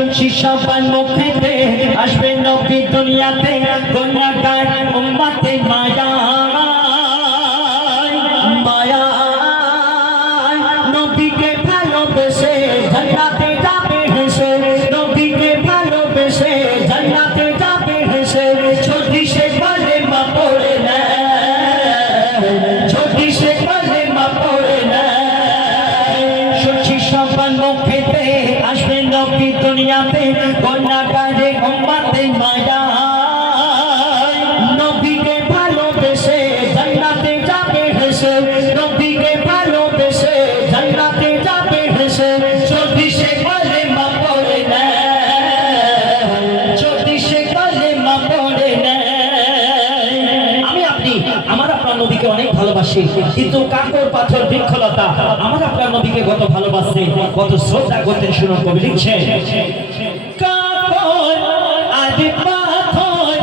শুনছি সবার মুখেতে আসবে নবী দুনিয়াতে গুনাহগার উম্মতের মায়া মায়া নবীকে ভালোবেসে জান্নাতে যাবে হেসে নবীকে ভালোবেসে জান্নাতে যাবে হেসে যদি সে কালেমা পড়ে নেয় যদি সে কালেমা পড়ে নেয় শুনছি সবার মুখেতে আসবে নবী দুনিয়াতে গুনাহগারে উম্মতের মায়া নবীকে ভালোবেসে জান্নাতে যাবে হেসে নবীকে ভালোবেসে জান্নাতে যাবে হেসে যদি সে কালেমা পড়ে নেয় যদি সে কালেমা পড়ে নেয় আমি আপনি আমার আপনার নবীকে অনেক ভালোবাসি কিন্তু কাকর পাথর বৃক্ষলতা আমার আপনার নবীকে কত ভালোবাসে কত শ্রদ্ধা করতেন শুনুন কবি লিখছে কাকর আদি পাথর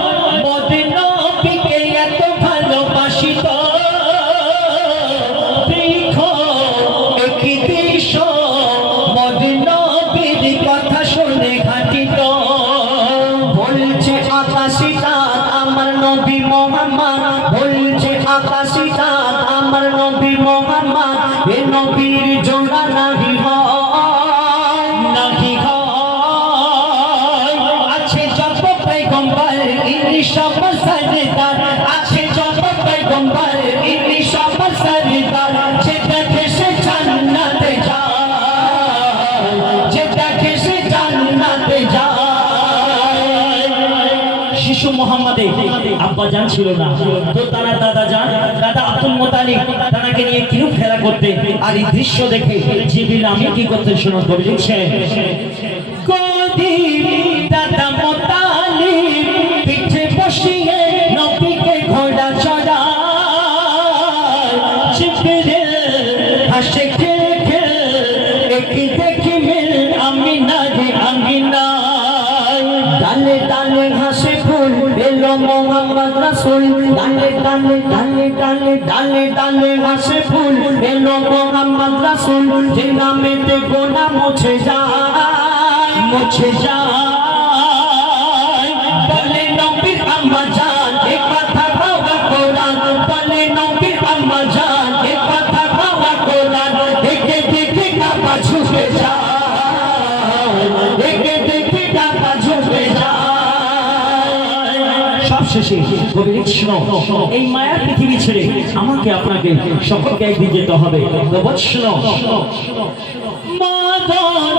মদিনা নবীকে এত ভালোবাসিত বৃক্ষ একই দৃশ্য মদিনা নবীর কথা শুনে ঘাটিত বলছে আকাশী চাঁদ আমার নবী মুহাম্মদ বলছে আকাশী চাঁদ আমার নবী মুহাম্মদ এ নবীর জোড়া নাহি হয় নাহি হয় আছে যত পয়গম্বর ইনি সব সরদার আছে যত পয়গম্বর ইনি সব সরদার যেটা সে জান্নাতে যায় যেটা সে জান্নাতে যায় শিশু মোহাম্মদে আব্বা জান ছিল না তো তারা দাদা জান দাদা আব্দুল মুতালিব তাকে নিয়ে কিরূপ খেলা করতে আর এই দৃশ্য দেখে জিবরিল আমি কি করতে শুনুন কবি লিখছে কোদি দাদা মুতালিব পিঠে বসিয়ে নবীকে ঘোড়া চড়ায় জিবরিল হাসে খেলে খেলে একই দেখি মিল আমিনা রে আমিনা ডালে ডালে হাসে ফুল এলো মোহাম্মদ রাসূল ডালে ডালে ডালে ডালে ডালে ডালে হাসে ফুল এলো মোহাম্মদ রাসূল যে নামেতে গুনাহ মুছে যায় বলে নবীর আম্মা জান এ কথা বাবা কোরআন বলে নবীর আম্মা জান এ কথা বাবা কোরআন দেখে দেখে কাপা ঝুঁকে যায় দেখে দেখে কাপা ঝুঁকে যায় সব শেষে কবি লিখছে এই মায়ার পৃথিবী ছেড়ে আমাকে আপনাকে সকলকে একদিন যেতে হবে তো বৎসল মাদন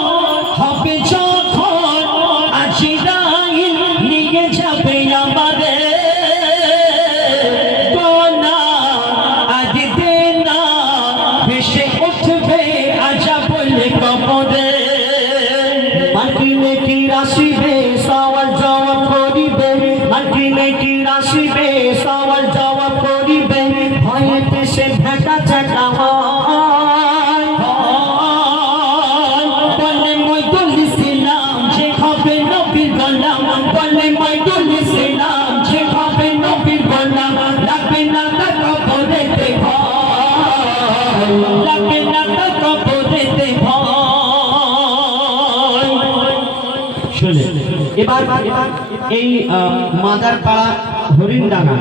হবে যখন আজরাইল নিয়ে যাবে আমাদের কোনা আদি দেনা ভেসে উঠবে আজা বলে কবরে মাটিনে কি আসিবে সওয়াল জবাব করিবে মাটিনে কি আসিবে সওয়াল জবাব করিবে ভয়েতে সে ভেটা চাকা বলে মইদুল ইসলাম যে হবে নবীর গোলাম বলে মইদুল ইসলাম যে হবে নবীর গোলাম লাগবে না তার কবরেতে ভয় লাগবে না তার কবরেতে ভয় শুনে এবার এই মাদারপাড়া হরিণডাঙ্গা